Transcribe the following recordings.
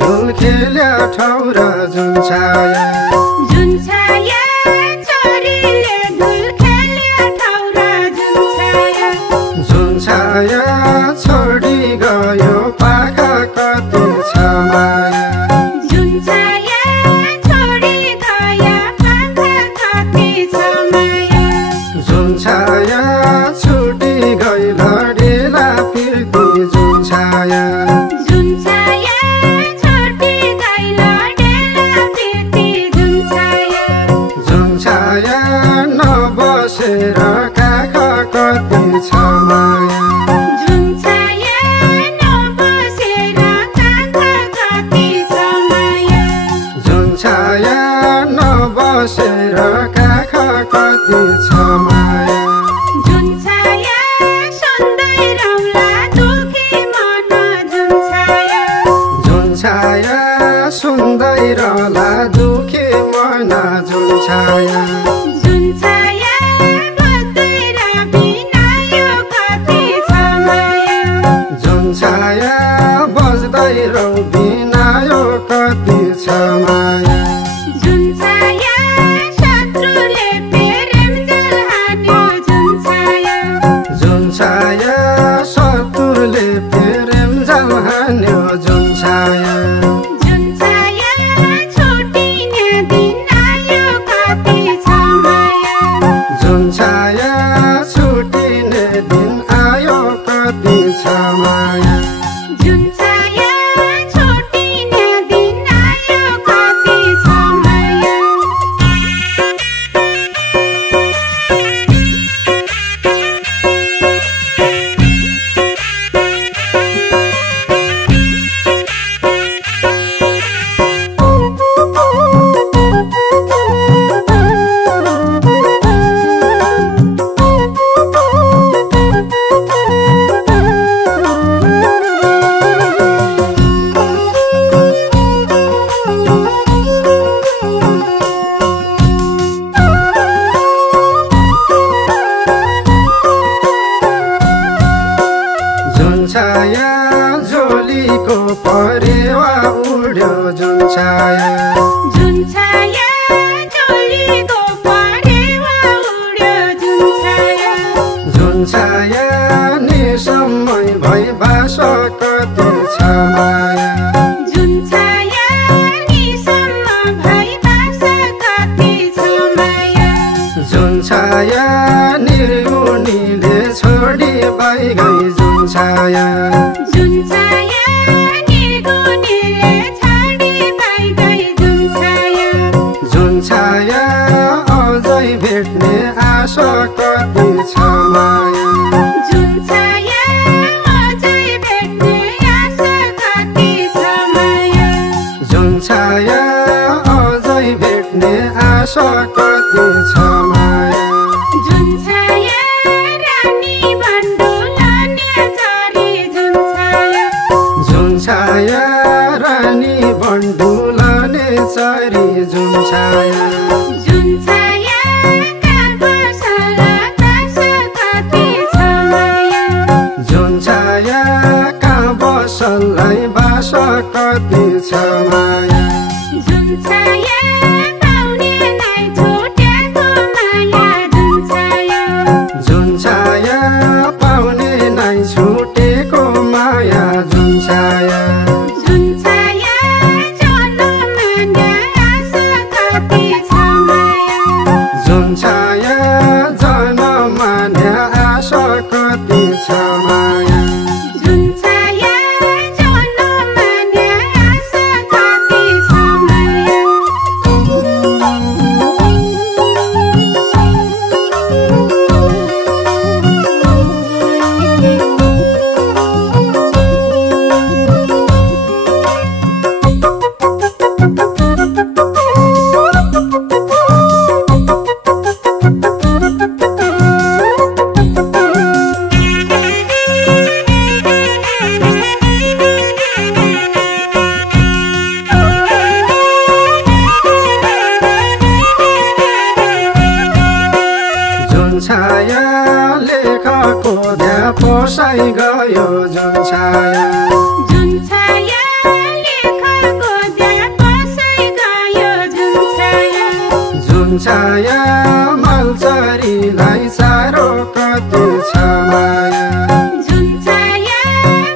धुल खेल्या ठाउँ र जुन छाया छोरीले धुल खेल्या ठाउँ र जुन छाया छोडी गयो पाखा कति छ माया जुन छाया छोडी गयो पाखा कति छ माया जुन छाया छुटी गई लडेला फिर्ती जुन छाया जुन छाया छोडी गई लडेला फिर्ती जुन छाया नबसेर काख कति छ माया जुन छाया नबसेर काख कति छ माया जुन छाया नबसेर काख कति छ माया जुन छाया सुन्दै रहला दुखी मन जुन छाया सुन्दै रहला दुखी मन जुन छाया बस्दै बिना यो कति छ माया जुन छाया बस्दै बिना यो कति छ माया जुन छाया शत्रुले प्रेम जल हान्यो जुन छाया शत्रुले प्रेम जल हान्यो जुन छाया छुटिने दिन आयो कति छ माया जुन छाया छुटिने दिन आयो कति छ माया जुन छाया छुटिने दिन आयो कति छ माया जुन छाया झोलीको परेवा उड्यो जुन छाया झोलीको परेवा उड्यो जुन छाया निसम्मै भई बास कति छ माया जुन छाया निसम्म भई बास कति छ माया जुन छाया निर्गुणीले छोडी पाइ गई जुन छाया निर्गुणीले छोडी पाइ गई जुन छाया अझै भेट्ने आशा कति छ माया जुन छाया अझै भेट्ने आशा कति छ माया जुन छाया अझै भेट्ने आशा कति छ माया जुन छाया रानी बन्डुलाने चरी जुन छाया रानी बन्डुलाने चरी जुन छाया जुन छाया कहाँ बसलाई बास कति छ माया जुन छाया पाउने नै छुटेको माया जुन छाया पाउने नै छुटेको माया जुन छाया जनमान्य आशा कति छ माया जुन छाया जनमान्य आशा कति छ माया जुन छाया जनमान्य आशा कति छ माया जुन छाया मलचरीलाई साह्रो कति छ माया जुन छाया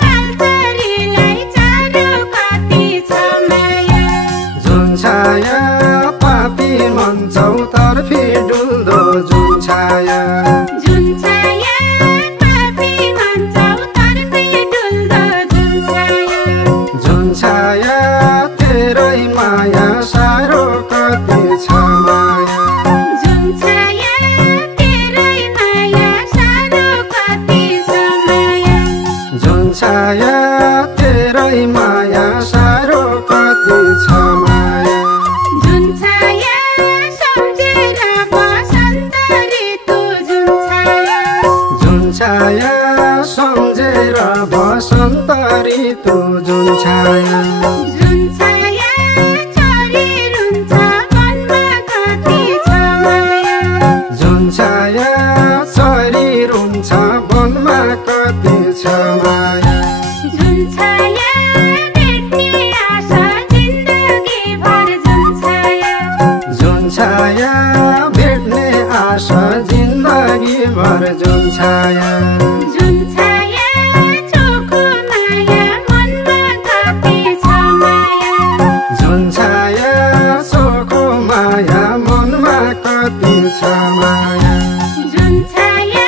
मलचरीलाई साह्रो कति छ माया जुन छाया पापी मन चौतर्फी डुल्दो जुन छाया जुन छाया पापी मन चौतर्फी डुल्दो जुन छाया जुन छाया तेरै माया साह्रो कति छ माया जुन छाया तेरै माया साह्रो कति छ माया जुन छाया तेरै माया साह्रो कति छ माया जुन छाया सम्झेर बसन्त ऋतु जुन छाया जुन छाया सम्झेर बसन्त ऋतु जुन छाया जुन छाया छोरी रुन्छ मनमा कति छ माया जुन छाया छोरी रुन्छ वनमा कति छ माया जुन छाया भेट्ने आशा जिन्दगीभर जुन छाया जुन छाया भेट्ने आशा जिन्दगीभर जुन छाया जुन छाया चोखो माया मनमा कति छ माया जुन छाया सोखो माया मनमा कति छ माया जुन छाया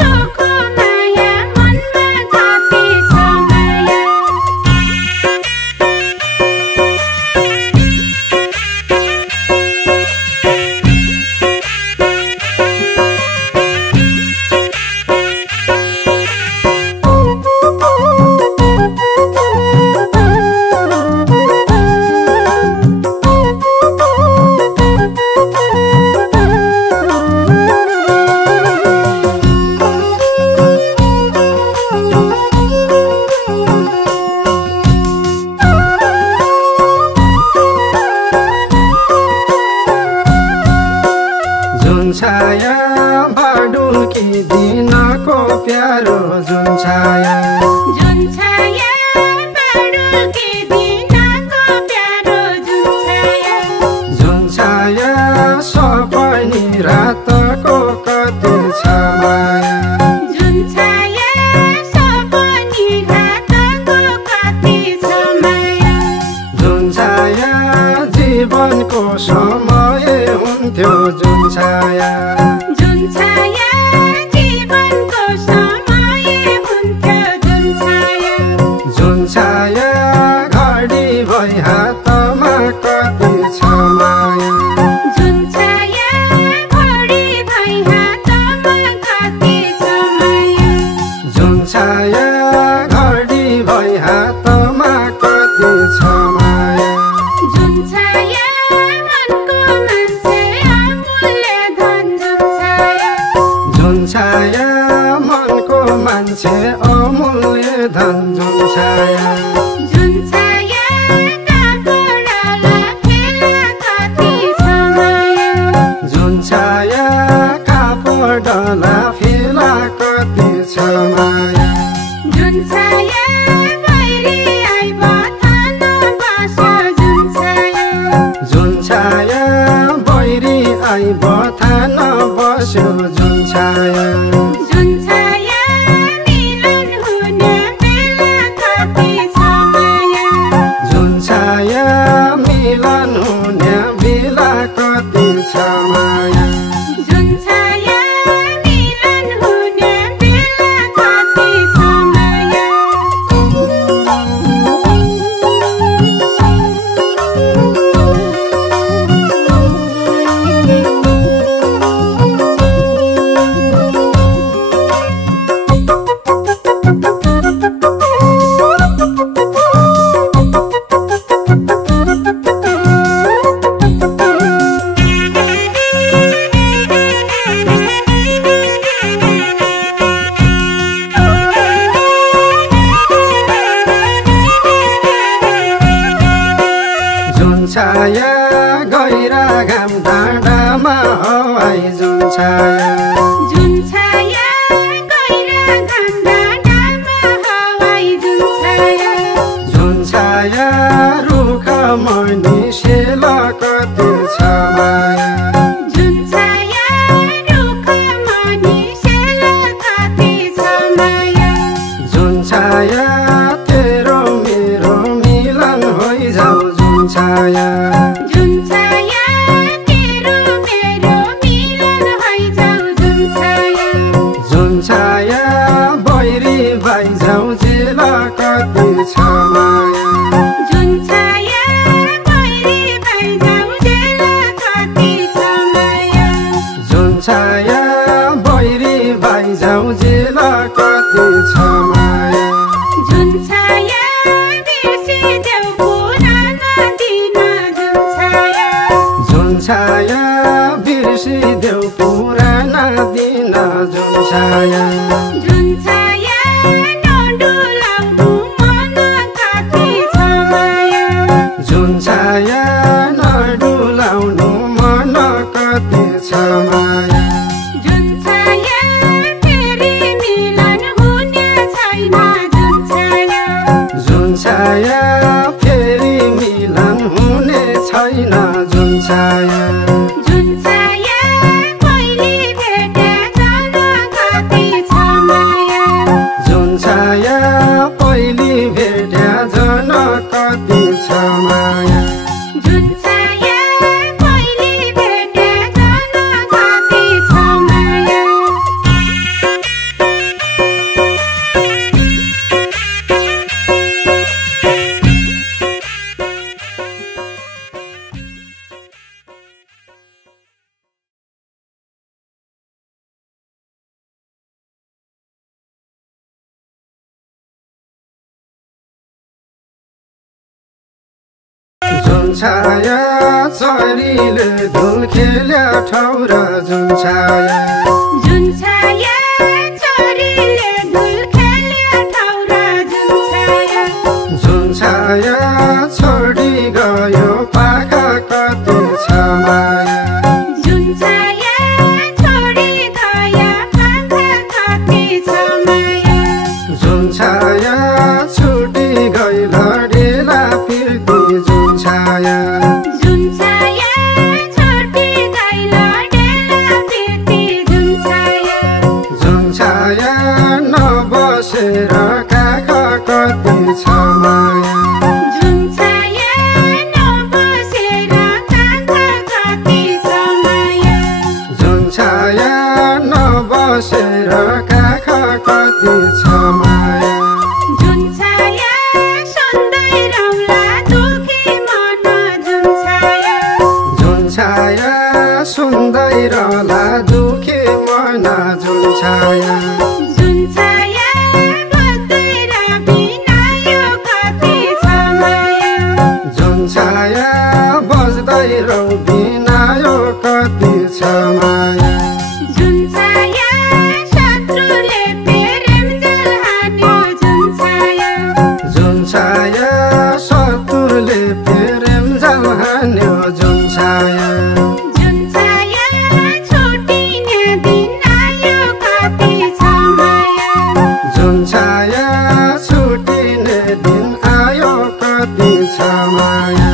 चोखो माया मनमा कति छ माया जुन छाया भाडुकी दिनको प्यारो जुन छाया जुन छाया बाडुकी दिनको प्यारो जुन छाया जुन छाया सपनी रातको कति छ माया जुन छाया सपनी रातको कति छ माया जुन छाया जीवनको समय हुन्थ्यो जुन छाया जुन छाया जीवनको समय हुन्थ्यो जुन छाया जुन छाया घडी भई हातमा कति छ माया जुन छाया घडी भई हातमा कति छ माया जुन छाया घडी भई हातमा कति छ माया जुन छाया मनको मान्छे अमूल्य धन जुन छाया जुन छाया मनको मान्छे अमूल्य धन जुन छाया जुन छाया कापडला फेला कति छ माया जुन छाया कापडला फेला कति छ माया जुन छाया बैरी आइबथान बस्यो जुन छाया जुन छाया बैरी आइबथान बस्यो जुन छाया जुन छाया मिलन हुने बेला कति छ माया जुन छाया मिलन हुने बेला कति छ माया जुन छाया मिलन हुने बेला कति छ माया जुन छाया गहिरा घाम डाँडामा हवाई जुन छाया जुन छाया गहिरा घाम डाँडामा हवाई जुन छाया जुन छाया रुख मनी सेला कति छ माया छाया जुन छाया तेरो मेरो मिलन हैजाऊ जुन छाया बैरी भाइजाऊ जेल कति छ माया जुन छाया बैरी भाइजाऊ जेल कति छ माया जुन छाया बैरी भाइजाऊ जेल कति छ माया जुन छाया बिर्सिदेऊ पुराना दिन जुन छाया बिर्सिदेऊ पुराना दिन जुन छाया जुन छाया नडुलाउनु मन कति छ माया जुन छाया नडुलाउनु मन कति छ माया जुन छाया फेरि मिलन हुने छैन जुन छाया फेरि मिलन हुने छैन जुन छाया जुन छाया पहिले भेटे झन् कति छ माया जुन छाया पहिले भेट्या झन कति छ माया जुन छाया पहिले भेटे झन् कति छ माया जुन छाया चरीले धुल खेल्या ठाउँ र जुन छाया जुन छाया चरीले धुल खेल्यो ठाउँ र जुन छाया छोडी गयो पाखा कति छ माया जुन छाया छोडी गयो पाखा कति छ माया जुन छाया छुटी गइल डेला फिर्ती जुन छाया छोडी गइल डेला फिर्ती जुन छाया नबसेर काख कति छ माया जुन छाया नबसेर काख कति छ माया जुन छाया नबसेर काख कति छ माया जुन छाया सुन्दै रहला दुखी मन जुन छाया सुन्दै रहला दुखी मन जुन छाया बज्दै र बिनायो कति छ माया जुन छाया बज्दै रौ बिनायो कति छ माया जुन छाया शत्रुले प्रेम जल हान्यो जुन छाया शत्रुले प्रेम जल हान्यो जुन छाया छुटिने दिन आयो कति छ माया जुन छाया छुटिने दिन आयो कति छ माया